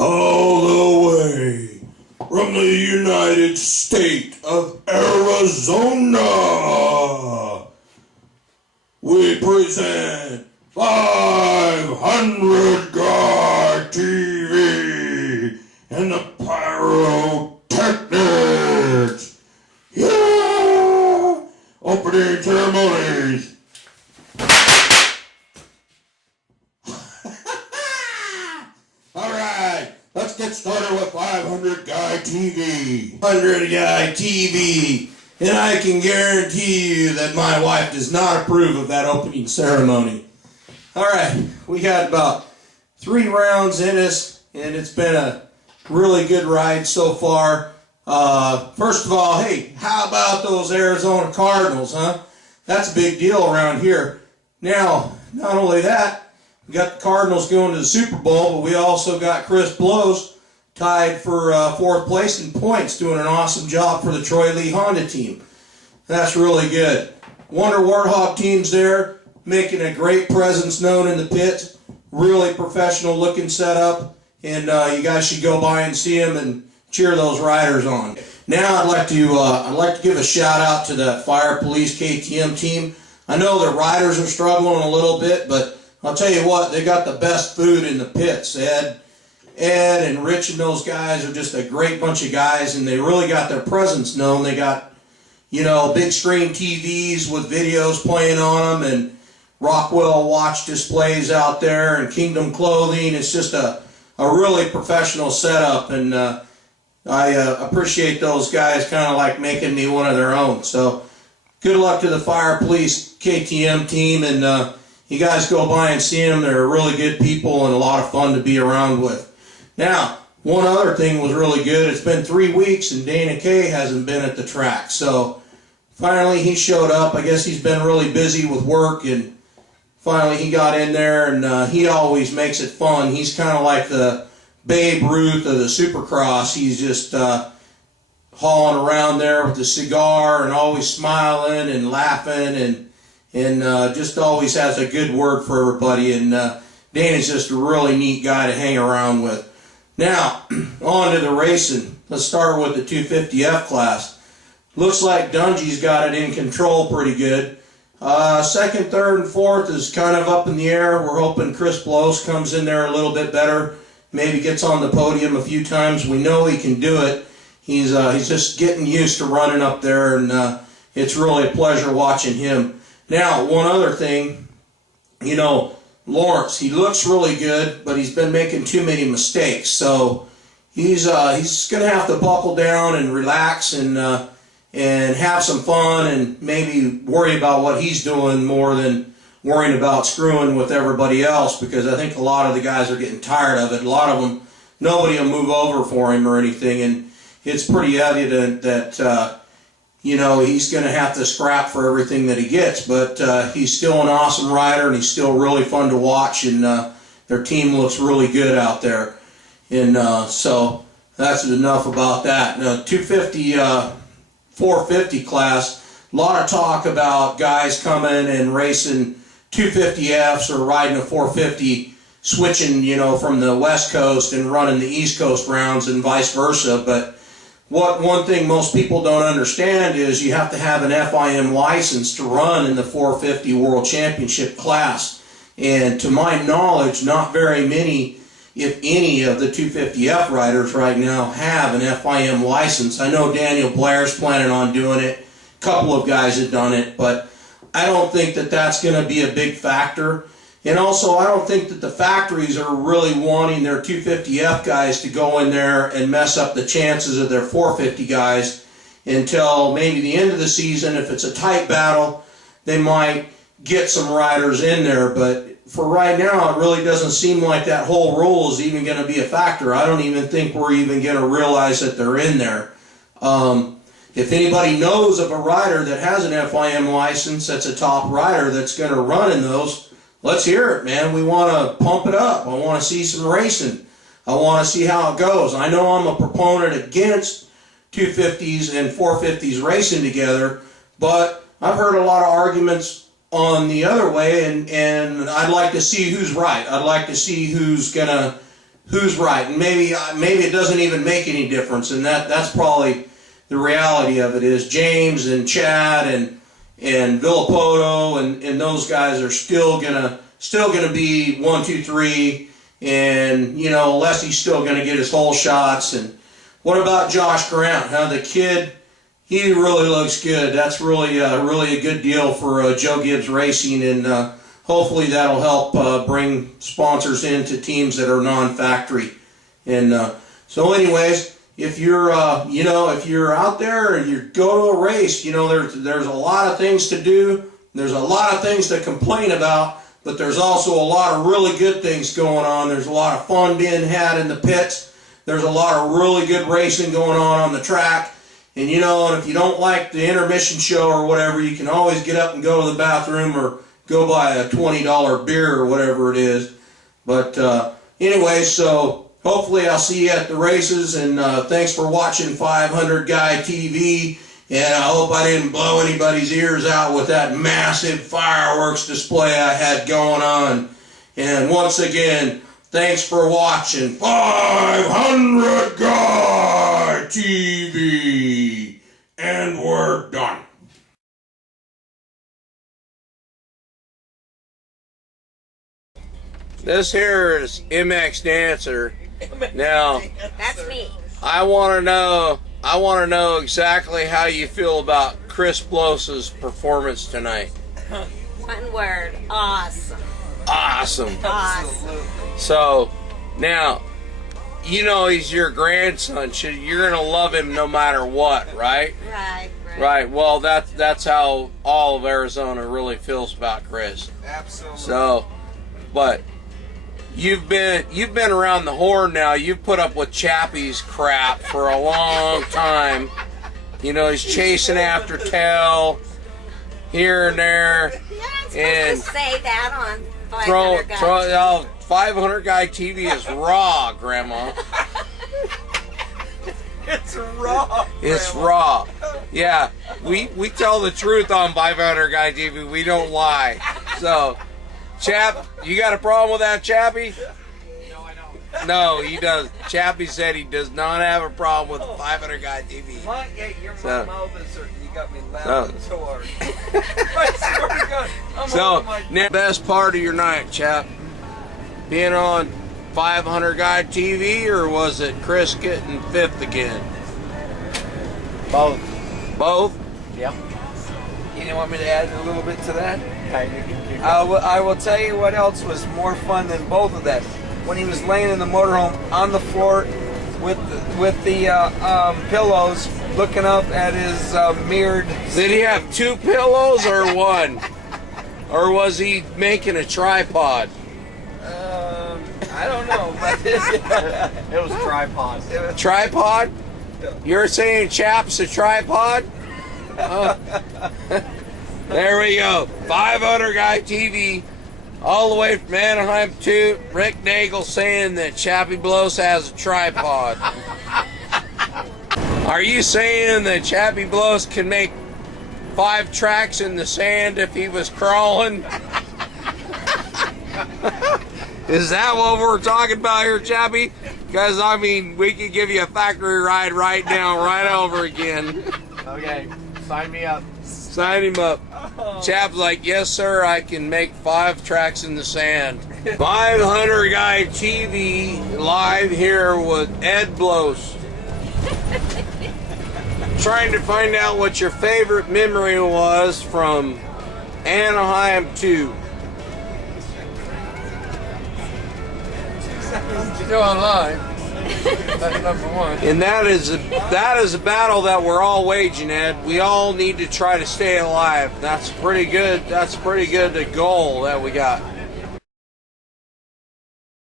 all the way from the United State of Arizona, we present 500 Guy TV and the Pyrotechnics. Yeah! Opening ceremonies. Alright, let's get started with 500 Guy TV. 100 Guy TV. And I can guarantee you that my wife does not approve of that opening ceremony. Alright, we got about 3 rounds in us, and it's been a really good ride so far. First of all, hey, how about those Arizona Cardinals, huh? That's a big deal around here. Now, not only that, we got the Cardinals going to the Super Bowl, but we also got Chris Blows tied for 4th place in points, doing an awesome job for the Troy Lee Honda team. That's really good. Wonder Warthog team's there, making a great presence known in the pits. Really professional looking setup, and you guys should go by and see them and cheer those riders on. Now I'd like to give a shout out to the Fire Police KTM team. I know the riders are struggling a little bit, but I'll tell you what, they got the best food in the pits. Ed and Rich and those guys are just a great bunch of guys, and they really got their presence known. They got, you know, big screen TVs with videos playing on them, and Rockwell watch displays out there, and Kingdom Clothing. It's just a really professional setup, and I appreciate those guys kind of like making me one of their own. So good luck to the Fire Police KTM team, and you guys go by and see them. They're really good people and a lot of fun to be around with. Now, one other thing was really good. It's been 3 weeks and Dana Kay hasn't been at the track. So finally he showed up. I guess he's been really busy with work, and finally he got in there, and he always makes it fun. He's kind of like the Babe Ruth of the Supercross. He's just hauling around there with a cigar and always smiling and laughing, and just always has a good word for everybody. And Dana's just a really neat guy to hang around with. Now, on to the racing. Let's start with the 250F class. Looks like Dungy's got it in control pretty good. Second, third, and fourth is kind of up in the air. We're hoping Chris Blows comes in there a little bit better. Maybe gets on the podium a few times. We know he can do it. He's just getting used to running up there, and it's really a pleasure watching him. Now, one other thing, you know, Lawrence, he looks really good, but he's been making too many mistakes. So he's going to have to buckle down and relax and have some fun, and maybe worry about what he's doing more than worrying about screwing with everybody else, because I think a lot of the guys are getting tired of it. A lot of them, nobody will move over for him or anything, and it's pretty evident that you know, he's going to have to scrap for everything that he gets, but he's still an awesome rider, and he's still really fun to watch, and their team looks really good out there. And so that's enough about that. Now, 250, 450 class, a lot of talk about guys coming and racing 250Fs or riding a 450, switching, you know, from the West Coast and running the East Coast rounds and vice versa. But one thing most people don't understand is you have to have an FIM license to run in the 450 World Championship class. And to my knowledge, not very many, if any, of the 250F riders right now have an FIM license. I know Daniel Blair's planning on doing it. A couple of guys have done it, but I don't think that that's going to be a big factor. And also, I don't think that the factories are really wanting their 250F guys to go in there and mess up the chances of their 450 guys until maybe the end of the season. If it's a tight battle, they might get some riders in there. But for right now, it really doesn't seem like that whole rule is even going to be a factor. I don't even think we're even going to realize that they're in there. If anybody knows of a rider that has an FIM license that's a top rider that's going to run in those, let's hear it, man. We want to pump it up. I want to see some racing. I want to see how it goes. I know I'm a proponent against 250s and 450s racing together, but I've heard a lot of arguments on the other way, and I'd like to see who's right. I'd like to see who's going to who's right, and maybe it doesn't even make any difference, and that's probably the reality of it. Is James and Chad and Villapoto and those guys are still gonna be 1, 2, 3, and you know, Leslie's still gonna get his whole shots. And what about Josh Grant? Huh? The kid, he really looks good. That's really a good deal for Joe Gibbs Racing, and hopefully that'll help bring sponsors into teams that are non-factory. And so, anyways, if you're if you're out there and you go to a race, you know, there's a lot of things to do. There's a lot of things to complain about, but there's also a lot of really good things going on. There's a lot of fun being had in the pits. There's a lot of really good racing going on the track. And you know, and if you don't like the intermission show or whatever, you can always get up and go to the bathroom or go buy a $20 beer or whatever it is. But anyway, so hopefully I'll see you at the races, and thanks for watching 500 Guy TV. And I hope I didn't blow anybody's ears out with that massive fireworks display I had going on. And once again, thanks for watching 500 Guy TV. And we're done. This here is MX Dancer. Now, that's me. I want to know exactly how you feel about Chris Blos's performance tonight. One word, awesome. Awesome. Awesome. So, now, you know he's your grandson. You're going to love him no matter what, right? Right. Right. Well, that's how all of Arizona really feels about Chris. Absolutely. So, but you've been around the horn now. You've put up with Chappie's crap for a long time. You know, he's chasing after tail here and there. You're not supposed And to say that on 500 Guys. 500 Guy TV is raw, Grandma. It's raw. It's Grandma. raw. Yeah, we tell the truth on 500 Guy TV. We don't lie. So, Chap, you got a problem with that, Chappie? No, I don't. No, he does. Chappie said he does not have a problem with 500 Guy TV. Your So- mouth is certain. You got me So- laughing so hard. I swear to God, I'm So, over my... now, best part of your night, Chap? Being on 500 Guy TV, or was it Chris getting fifth again? Both. Both? Yeah. You didn't want me to add a little bit to that? Yeah, you can keep I will tell you what else was more fun than both of that. When he was laying in the motorhome on the floor with the pillows, looking up at his mirrored... Did he have two pillows or one? Or was he making a tripod? I don't know. But it was tripod. Tripod? You're saying Chap's a tripod? There we go. 500 Guy TV, all the way from Anaheim to Rick Nagel saying that Chappie Blows has a tripod. Are you saying that Chappie Blows can make 5 tracks in the sand if he was crawling? Is that what we're talking about here, Chappie? Because, I mean, we could give you a factory ride right now, right over again. Okay, sign me up. Sign him up. Chap's like, yes, sir, I can make 5 tracks in the sand. 500 Guy TV live here with Ed Blows. Trying to find out what your favorite memory was from Anaheim 2. Still online. That's number one. And that is a battle that we're all waging, Ed. We all need to try to stay alive. That's pretty good. That's pretty good, the goal that we got.